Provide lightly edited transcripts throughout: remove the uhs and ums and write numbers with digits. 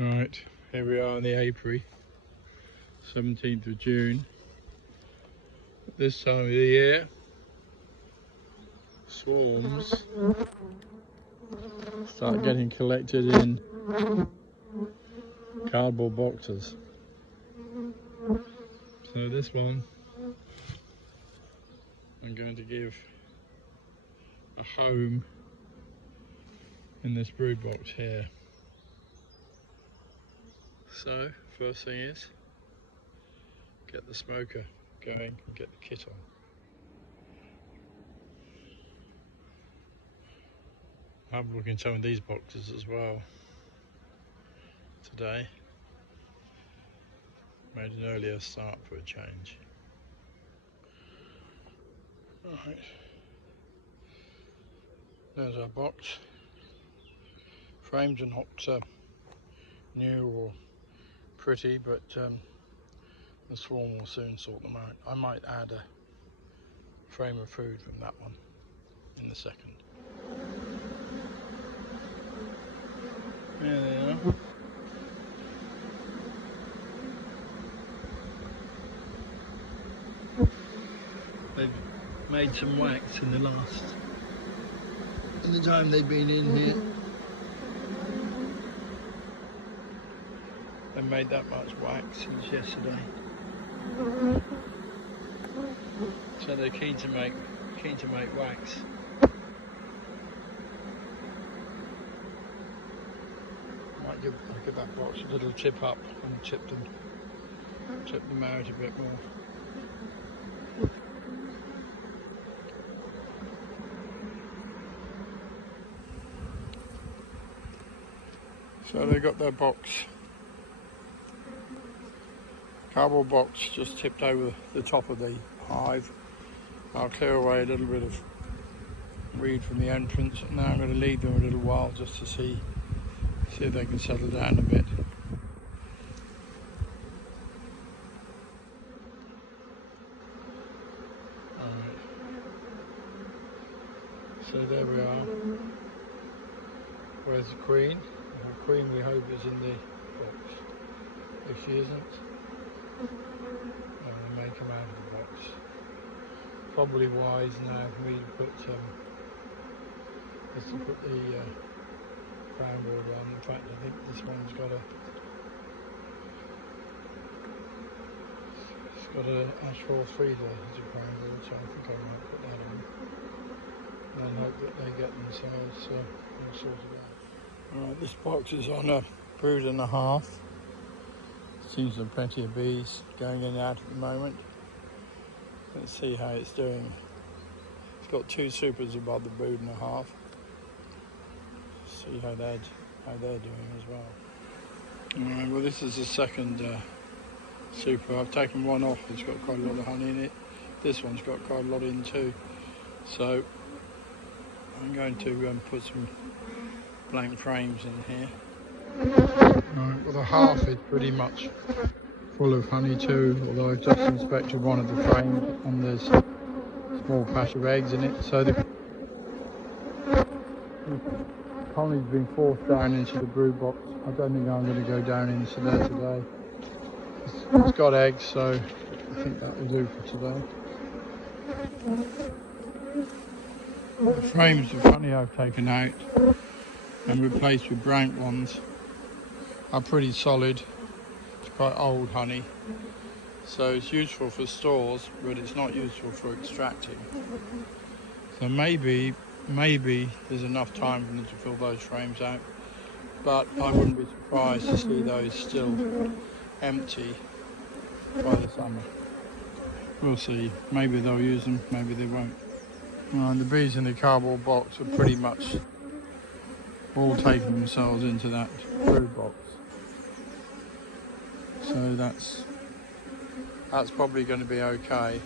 Right, here we are in the apiary, 17th of June. At this time of the year, swarms start getting collected in cardboard boxes. So this one I'm going to give a home in this brood box here. So first thing is get the smoker going and get the kit on. I'll have a look in some of these boxes as well today. Made an earlier start for a change. Right, there's our box. Frames are not new or pretty, but the swarm will soon sort them out. I might add a frame of food from that one in a second. There they are. They've made some wax in the time they've been in here. They made that much wax since yesterday. So they're keen to make wax. Might give that box a little tip up and tip them out a bit more. So they got their box, cardboard box, just tipped over the top of the hive. I'll clear away a little bit of reed from the entrance, and now I'm going to leave them a little while just to see if they can settle down a bit. Alright. So there we are. Where's the queen? The queen, we hope, is in the box. If she isn't, they may come out of the box. Probably wise now for me to put the crown board on. In fact, I think this one's got a asphalt freezer as a crown board, so I think I might put that on. And hope that they get themselves all sorted out. Alright, this box is on a brood and a half. Seems there are plenty of bees going in and out at the moment. Let's see how it's doing. It's got two supers above the brood and a half. See how they're doing as well. Alright, well this is the second super. I've taken one off. It's got quite a lot of honey in it. This one's got quite a lot in too. So I'm going to put some blank frames in here. Right, well the half is pretty much full of honey too, although I've just inspected one of the frames and there's a small patch of eggs in it. So the honey's been forced down into the brood box. I don't think I'm going to go down into there today. It's got eggs, so I think that will do for today. The frames of honey I've taken out and replaced with blank ones are pretty solid. It's quite old honey, so it's useful for stores, but it's not useful for extracting. So maybe there's enough time for them to fill those frames out, but I wouldn't be surprised to see those still empty by the summer. We'll see. Maybe they'll use them, maybe they won't. And the bees in the cardboard box are pretty much all taking themselves into that brood box. So that's probably going to be okay.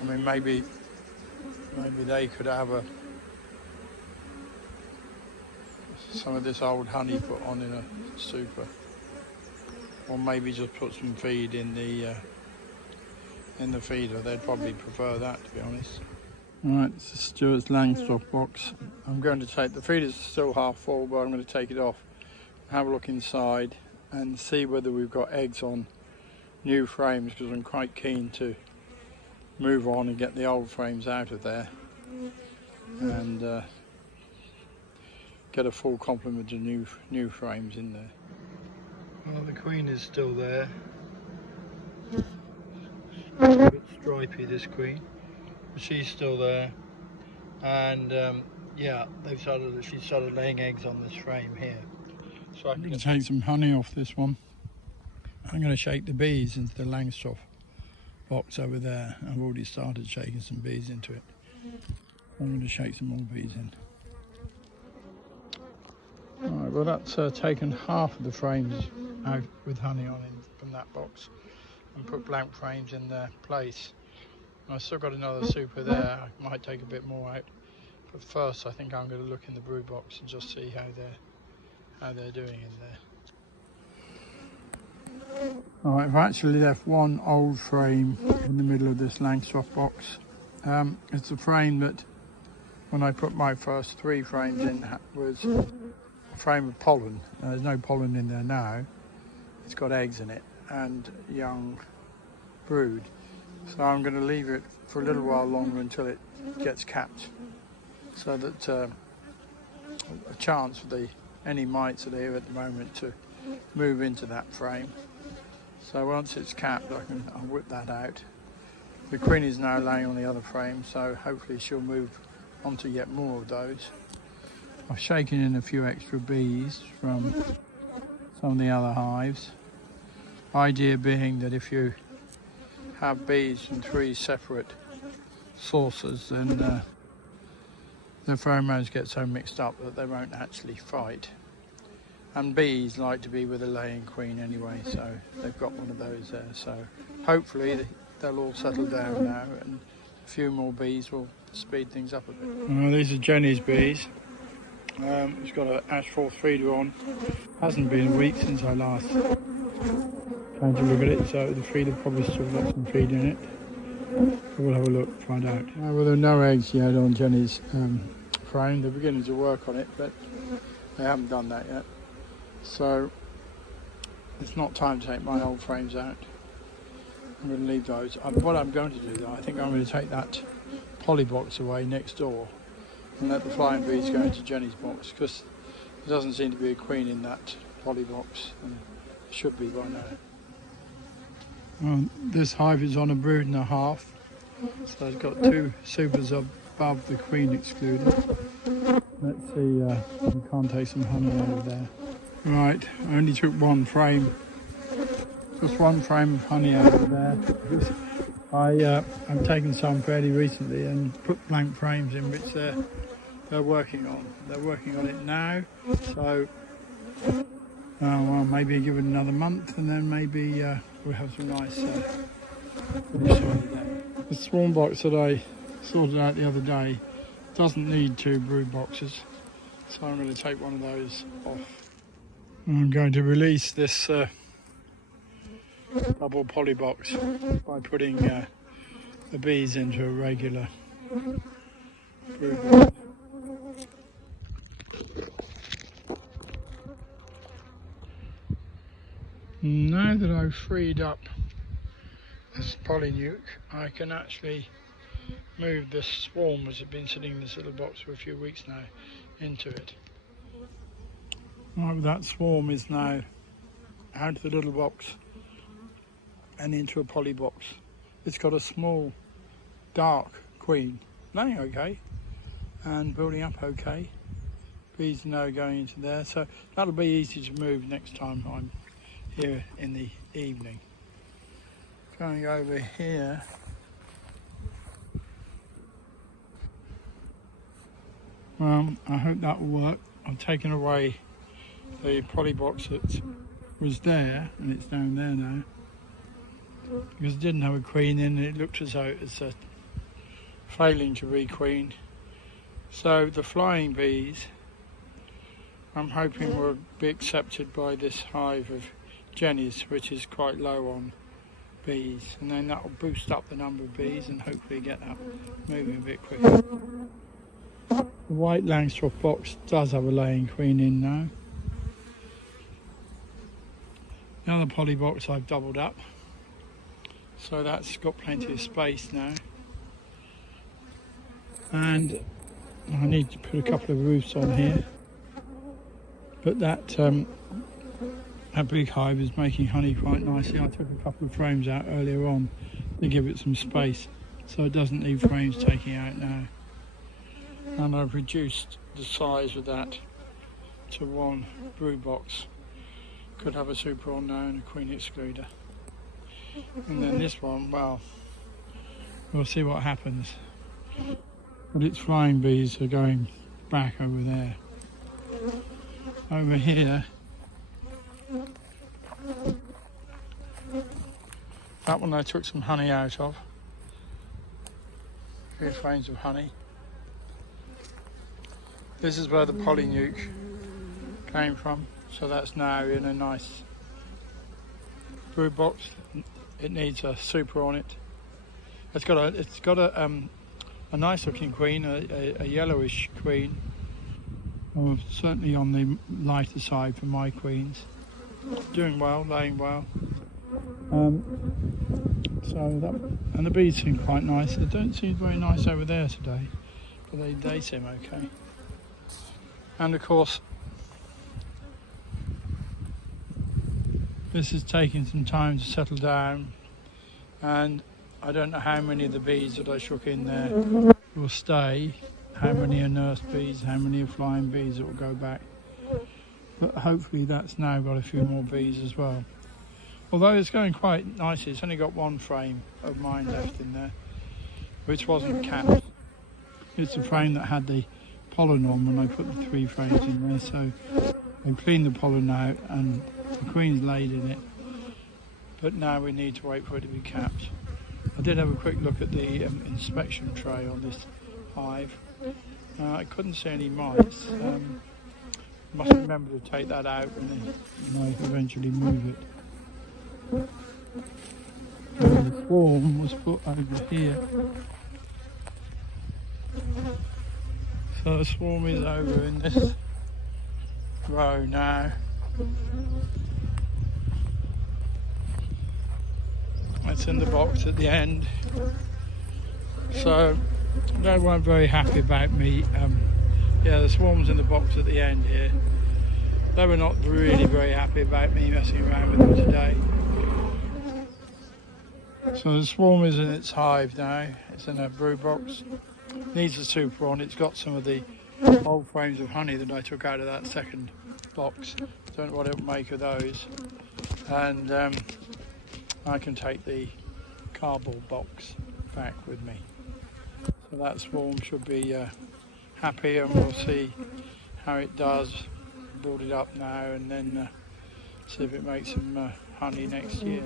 I mean, maybe they could have some of this old honey put on in a super, or maybe just put some feed in the feeder. They'd probably prefer that, to be honest. Alright, this is Stuart's Langstroth box. I'm going to take, the feeder's still half full, but I'm going to take it off have a look inside and see whether we've got eggs on new frames, because I'm quite keen to move on and get the old frames out of there and get a full complement of new frames in there. Well, the queen is still there. A bit stripy, this queen, but she's still there, and yeah, she started laying eggs on this frame here. So I'm going to take some honey off this one. I'm going to shake the bees into the Langstroth box over there. I've already started shaking some bees into it. I'm going to shake some more bees in. Alright, well that's taken half of the frames out with honey on in from that box and put blank frames in their place. And I've still got another super there. I might take a bit more out, but first I think I'm going to look in the brood box and just see how they're doing in there. Alright, I've actually left one old frame in the middle of this Langstroth box. It's a frame that when I put my first 3 frames in was a frame of pollen. There's no pollen in there now. It's got eggs in it and young brood. So I'm going to leave it for a little while longer until it gets capped, so that a chance for any mites that are here at the moment to move into that frame. So once it's capped, I'll whip that out. The queen is now laying on the other frame, so hopefully she'll move on to yet more of those. I've shaken in a few extra bees from some of the other hives. Idea being that if you have bees from 3 separate sources, then the pheromones get so mixed up that they won't actually fight. And bees like to be with a laying queen anyway, so they've got one of those there. So hopefully they'll all settle down now, and a few more bees will speed things up a bit. These are Jenny's bees. It's got an asphalt feeder on. Hasn't been a week since I last came to look at it, so the feeder probably still got some feed in it. So we'll have a look, find out. Well, there are no eggs yet on Jenny's frame. They're beginning to work on it, but they haven't done that yet. So it's not time to take my old frames out. I'm going to leave those. What I'm going to do though, I think I'm going to take that poly box away next door and let the flying bees go into Jenny's box, because there doesn't seem to be a queen in that poly box, and there should be by now. Well, this hive is on a brood and a half, so it's got 2 supers above the queen excluded. Let's see if we can't take some honey out of there. Right, I only took 1 frame, just 1 frame of honey out of there. I've taken some fairly recently and put blank frames in, which they're working on. They're working on it now, so well, maybe give it another month, and then maybe we'll have some nice The swarm box that I sorted out the other day doesn't need 2 brood boxes, so I'm going to take one of those off. I'm going to release this double poly box by putting the bees into a regular brood box. Now that I've freed up this poly nuke, I can actually move this swarm, which has been sitting in this little box for a few weeks now, into it. Right, that swarm is now out of the little box and into a poly box. It's got a small dark queen, laying okay and building up okay. Bees are now going into there, so that'll be easy to move next time I'm here in the evening. Going over here, I hope that will work. I've taken away the poly box that was there, and it's down there now, because it didn't have a queen in, and it looked as though it was failing to requeen. So the flying bees, I'm hoping, will be accepted by this hive of Jenny's, which is quite low on bees, and then that will boost up the number of bees and hopefully get that moving a bit quicker. The white Langstroth box does have a laying queen in now, The other poly box I've doubled up, so that's got plenty of space now. And I need to put a couple of roofs on here, but that big hive is making honey quite nicely. I took a couple of frames out earlier on to give it some space, so it doesn't need frames taking out now. And I've reduced the size of that to one brood box. Could have a super on now and a queen excluder. And then this one, well, we'll see what happens. But its flying bees are going back over there. Over here, that one I took some honey out of. 3 frames of honey. This is where the polynuke came from, so that's now in a nice brood box. It needs a super on it. It's got a nice looking queen, a yellowish queen, or certainly on the lighter side for my queens. Doing well, laying well. And the bees seem quite nice. They don't seem very nice over there today, but they seem okay. And of course, this is taking some time to settle down, and I don't know how many of the bees that I shook in there will stay, how many are nurse bees, how many are flying bees that will go back. But hopefully that's now got a few more bees as well. Although it's going quite nicely, it's only got 1 frame of mine left in there, which wasn't capped. It's a frame that had the pollen on when I put the 3 frames in there, so I cleaned the pollen out and the queen's laid in it, but now we need to wait for it to be capped. I did have a quick look at the inspection tray on this hive. I couldn't see any mice. Must remember to take that out when I eventually move it. And the swarm was put over here. So the swarm is over in this row now. It's in the box at the end. So they weren't very happy about me. Yeah, the swarm's in the box at the end here. They were not really very happy about me messing around with them today. So the swarm is in its hive now. It's in a brood box. Needs a super on. It's got some of the old frames of honey that I took out of that second box. Don't know what it'll make of those. And I can take the cardboard box back with me. So that swarm should be happy, and we'll see how it does. Build it up now and then see if it makes some honey next year.